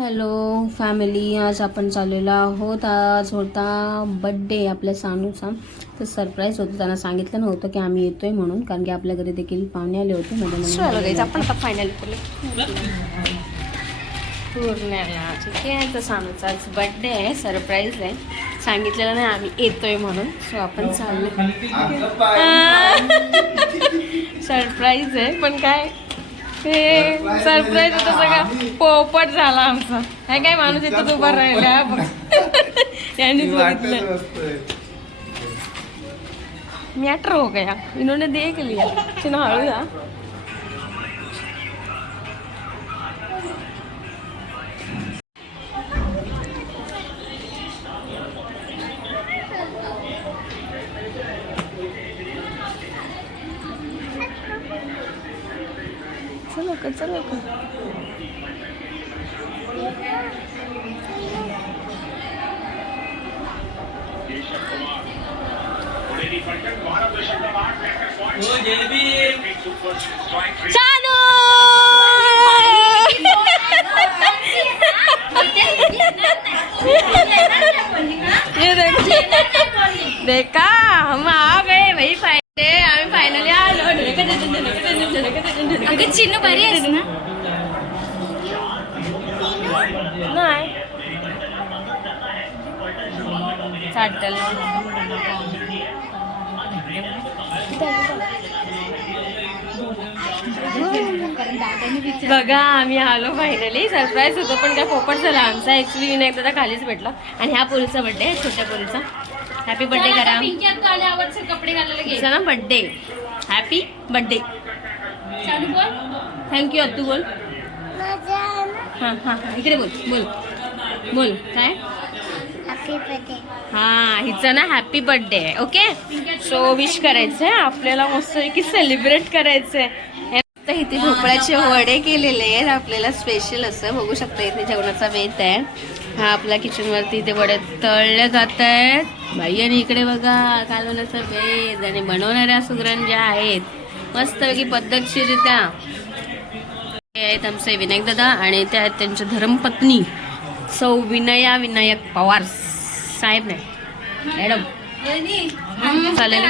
Hello family आज आपण चाललेलो आहोत. आज होता बड्डे आपल्या सानूचा. तर सरप्राईज होतं त्यांना सांगितलं नव्हतं की आम्ही येतोय म्हणून कारण की आपल्या घरी देखील पाहुणे आले होते. गाईज आपण आता फायनल पूर्ण्याला ठीक आहे? तर सानूचा आज बड्डे आहे सरप्राईज आहे. सांगितलेलं नाही आम्ही येतोय म्हणून. सो आपण चाललो. सरप्राईज आहे पण काय? ते सरप्राईज होतं सगळं. पोपट झाला आमचा. काय काय माणूस इथं उभा राहिला बघ. यांनीच बघितलं. मॅटर हो गया. इन्होंने देख लिया चिन्ह हळू का चालू ये देख देखा हम आ गए भाई फायदे आम्ही फायनली आलो. अगं चिन्ह बरी आहेस ना? नाही. चाटल. बघा आम्ही आलो फायनली सरप्राईज होतो पण काय पोपट झाला आमचा ऍक्च्युली विनायक दादा खालीच भेटला. आणि ह्या पोलीसचा बड्डे छोट्या पोलीसचा हॅपी बड्डे करा कपडे घालायला घे. तिचा ना बड्डे हॅपी बोल. थँक्यू अत्तू बोल. हां हां हां. इकडे बोल बोल. बोल. काय? हां हिचं ना हॅपी बर्थडे आहे ओके सो विश करायचं आहे आपल्याला मस्त की सेलिब्रेट करायचं आहे तर इथे भोपळ्याचे वडे केलेले आहेत. आपल्याला स्पेशल असं बघू शकता इथे जेवणाचा बेत आहे. हा आपल्या किचनवरती इथे वडे तळले जात आहेत. बाई आणि इकडे बघा कालवण्याचा बेत आणि बनवणाऱ्या सुगरण ज्या आहेत मस्तपैकी पद्धतशीरित्या हे आहेत आमचे विनायक दादा आणि त्या आहेत त्यांच्या धर्मपत्नी सौ विनया विनायक पवार साहेब नाही. मॅडम. चालेल.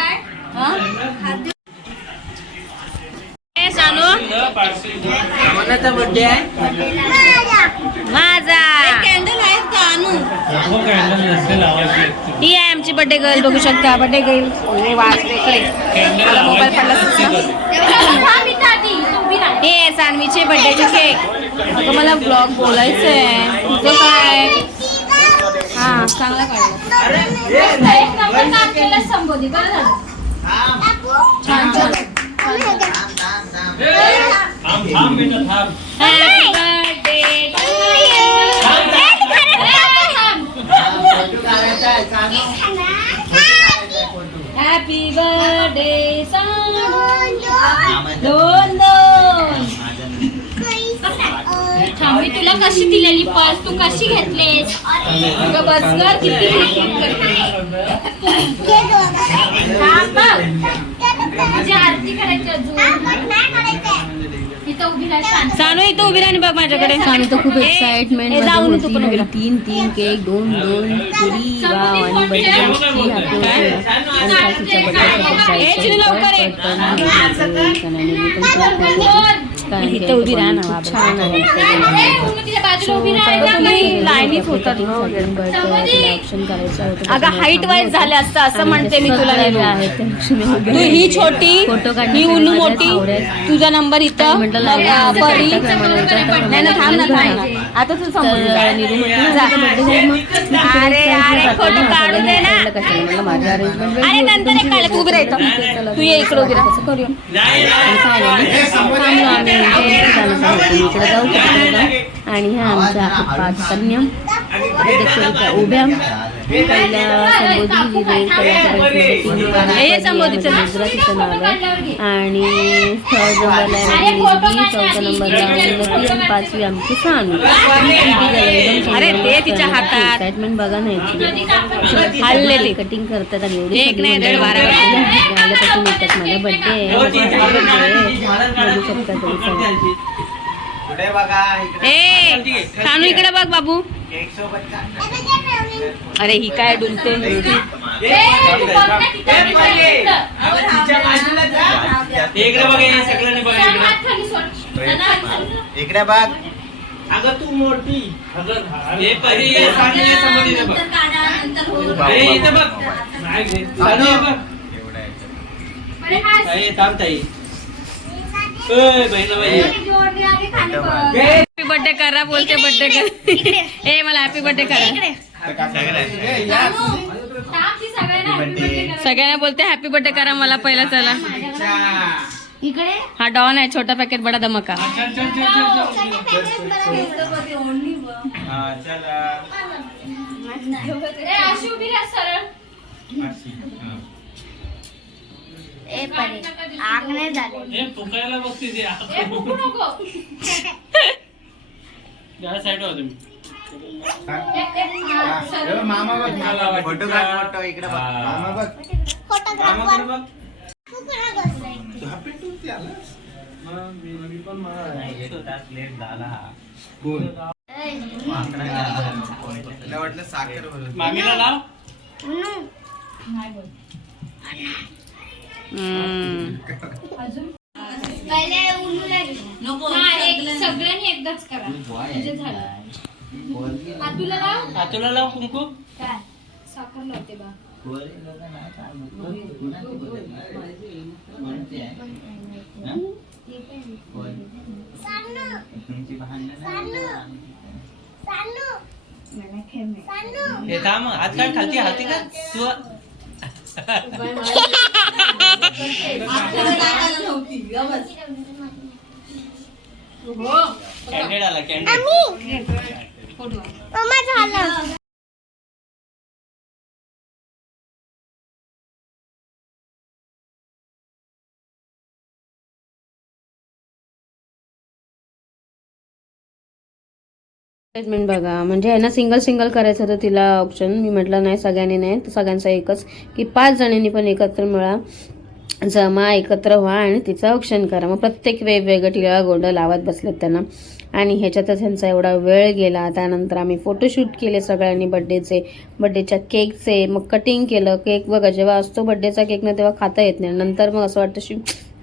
कोणाचा बर्थडे आहे. ही आहे आमची बर्थडे गर्ल बघू शकता बर्थडे गर्ल वाच इकडे मला मोबाईल पडला थांब इथं आधी, तू उभी राहा. हे आहे सानवीचे बर्थडेचे केक अगं मला ब्लॉग बोलायचं आहे तुझं काय? हा चांगला काढला मस्त, एक नंबर काम केलं संबोधी बरं झालं छान छान हॅपी बर्थडे दोन दोन थांब, मी तुला कशी दिलेली पर्स तू कशी घेतलीस? अगं बसणार किती आरती करायची अजून. इथं उभी राहा. सानू इथं उभी राहा आणि बघ माझ्याकडे सानू तर खूप एक्साइटमेंट ए, जाऊ नको पण उभी होती राहा. तीन तीन केक दोन दोन पुरी वाव आणि बर्थडे लवकर उभी. छान आहे उभी राहा ना बाई. लाईनीत होतात. ऑप्शन करायचं होतं अगं हाईट वाईज झाले असतं असं म्हणते मी तुला आहे. तू ही छोटी फोटो ही उन्नू माझ्या मोठी. तुझा नंबर इथं म्हटलं माझ्या परी नाही ना थांब ना थांब ना आता तू समोर जा. तर निरू म्हटलं, जा. माझा birthday आहे, मग मी तिकडे अरे, side ला अरे, जाते फोटो ना, काढू सगळ्यांनी दे ना. side ला कशाला? म्हटलं, माझं arrangement वेगळी अरे होती, नंतर एक तुमची काढ तू उभी राहतो चला, तू ये इकडे उभी राहा कसं करूया आणि इकडे जाऊ आणि ह्या आमच्या पाच कन्या उभ्या. हे आणि नंबरला आणि पाचवी आमची सानू अरे, ते तिच्या हातात. एक्साइटमेंट बघा नाही हल्ले ते. कटिंग करतात आणि एवढी आल्यापासून येतात माझा बर्थडे आहे? माझा birthday. आहे. बघू शकता तुम्ही ए सानू इकडे बघ बाबू. अरे ही काय डुलते इकडे बघ हे अगं तू मोठी. हे परी हे. हे बघ. हे हॅपी बर्थडे करा बोलते बर्थडे कर. ए मला हॅपी बर्थडे करा. सगळ्यांना बोलते हॅपी बर्थडे करा मला पहिला चला. इकडे. हा डॉन आहे छोटा पॅकेट बडा धमाका. ए, अशी उभी राहा सरळ. हे फुकायला बघते ते. या साईड हा. मामा बघ. फोटो काढ फोटो इकडे बघ. मामा बघ. मामाकडे बघ? वाटलं साखर भरून. मामीला लाव. हम्म. नाही, एक- सगळ्यांनी एकदाच करा म्हणजे झालं हातूला लाव कुंकू? काय साखर लावते बा हे थांब हात काढ खालती हाती का? तू कॅन्डेड आला कॅन्डेड स्टेटमेंट बघा. म्हणजे आहे ना सिंगल सिंगल करायचं होतं तिला ऑप्शन मी म्हटलं नाही सगळ्यांनी नाही. तर सगळ्यांचा एकच की पाच जणांनी पण एकत्र मिळा. जमा एकत्र व्हा आणि तिचं औक्षण करा. मग प्रत्येक वेगवेगळं टिळा गोंड लावत बसलेत त्यांना. आणि ह्याच्यातच ह्यांचा एवढा वेळ गेला. त्यानंतर आम्ही फोटोशूट केले सगळ्यांनी बड्डेचे बड्डेच्या केकचे मग कटिंग केलं. केक बघा जेव्हा असतो बड्डेचा केक ना तेव्हा खाता येत नाही. नंतर मग असं वाटतं शी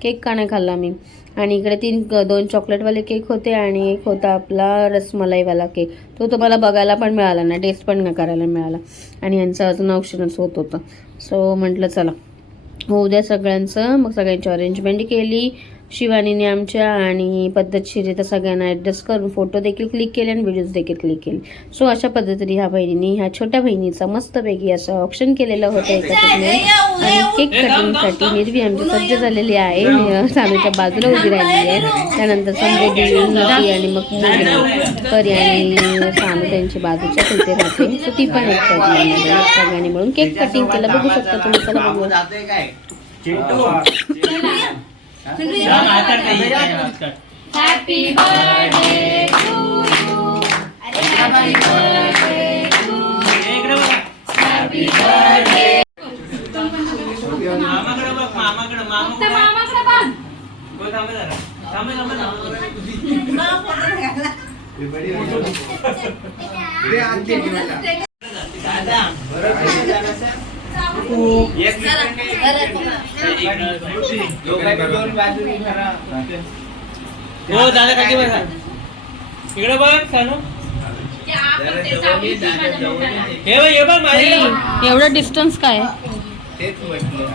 केक का नाही खाल्ला मी? आणि इकडे तीन दोन चॉकलेटवाले केक होते आणि एक होता आपला रसमलाईवाला केक तो तुम्हाला बघायला पण मिळाला ना टेस्ट पण करायला मिळाला. आणि यांचं अजून ऑप्शनच होत होतं. सो म्हटलं चला. होऊ द्या सगळ्यांचं मग सगळ्यांची अरेंजमेंट केली. शिवानीने आमच्या आणि पद्धतशीर तर सगळ्यांना ॲडजस्ट करून फोटो देखील क्लिक केले आणि व्हिडिओज देखील क्लिक केले. सो अशा पद्धतीने ह्या बहिणीने ह्या छोट्या बहिणीचा मस्तपैकी असं ऑप्शन केलेलं होतं एका ठिकाणी. आणि केक कटिंगसाठी निर्वी आमची सज्ज झालेली आहे. सानूच्या बाजूला उभी राहिलेली आहे. त्यानंतर समृद्धी नदी आणि मग परी आणि सानू त्यांची बाजूच्या तिथे राहते. सो ती पण एक. सगळ्यांनी मिळून केक कटिंग केलं. बघू शकता तुम्ही चला बघूया हातात नाही, हात काढ. हॅपी बर्थडे टू यू हे इकडे बघा. मामाकडे बघ मामाकडे मामा फक्त कुठे आहे? मामाकडे बघ थांबा जरा. थांबा, थांबा, थांबा. दादा, एक हो दादा खाली बसा इकडे बघ सानू. हे बघ हे बघ एवढं डिस्टन्स काय आहे? तेच म्हटलं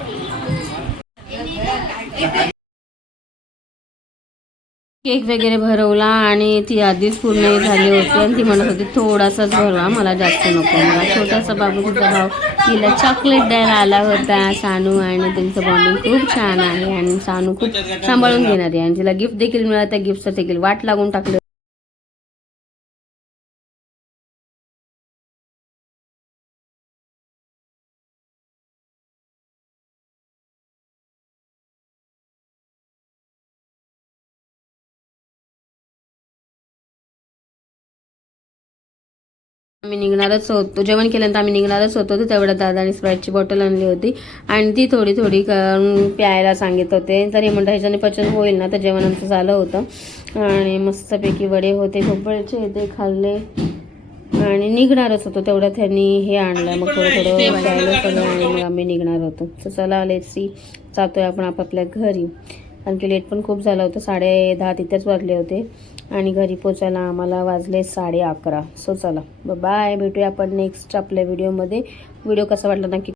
केक वगैरे भरवला आणि ती आधीच पूर्ण झाली होती आणि ती म्हणत होती थोडासाच भरवा मला जास्त नको. मला छोटासा बाबू तिचा भाव तिला चॉकलेट द्यायला आला होता सानू आणि त्यांचं बॉन्डिंग खूप छान आहे आणि सानू खूप सांभाळून घेणार आहे आणि तिला गिफ्ट देखील मिळालं त्या गिफ्टचं देखील वाट लागून टाकलं. आम्ही निघणारच होतो. जेवण केल्यानंतर आम्ही निघणारच होतो. तर तेवढ्या दादाने स्प्राईटची बॉटल आणली होती. आणि ती थोडी थोडी करून प्यायला सांगित होते. तरी म्हणतात ह्याच्याने पचन होईल ना? तर जेवण आमचं झालं होतं. आणि मस्तपैकी वडे होते भोपळ्याचे ते खाल्ले. आणि निघणारच होतो. तेवढ्यात त्यांनी हे आणलं. मग थोडं थोडं प्यायला सगळं आणि मग आम्ही निघणार होतो. तर चला लेट्सी जातोय आपण आपापल्या घरी. कारण की लेट पण खूप झालं होतं. साडे दहा तिथेच वाजले होते. आणि घरी पोचायला आम्हाला वाजले साडे अकरा. सो चला. बाय भेटूया आपण नेक्स्ट आपल्या व्हिडिओमध्ये व्हिडिओ कसा वाटला नक्की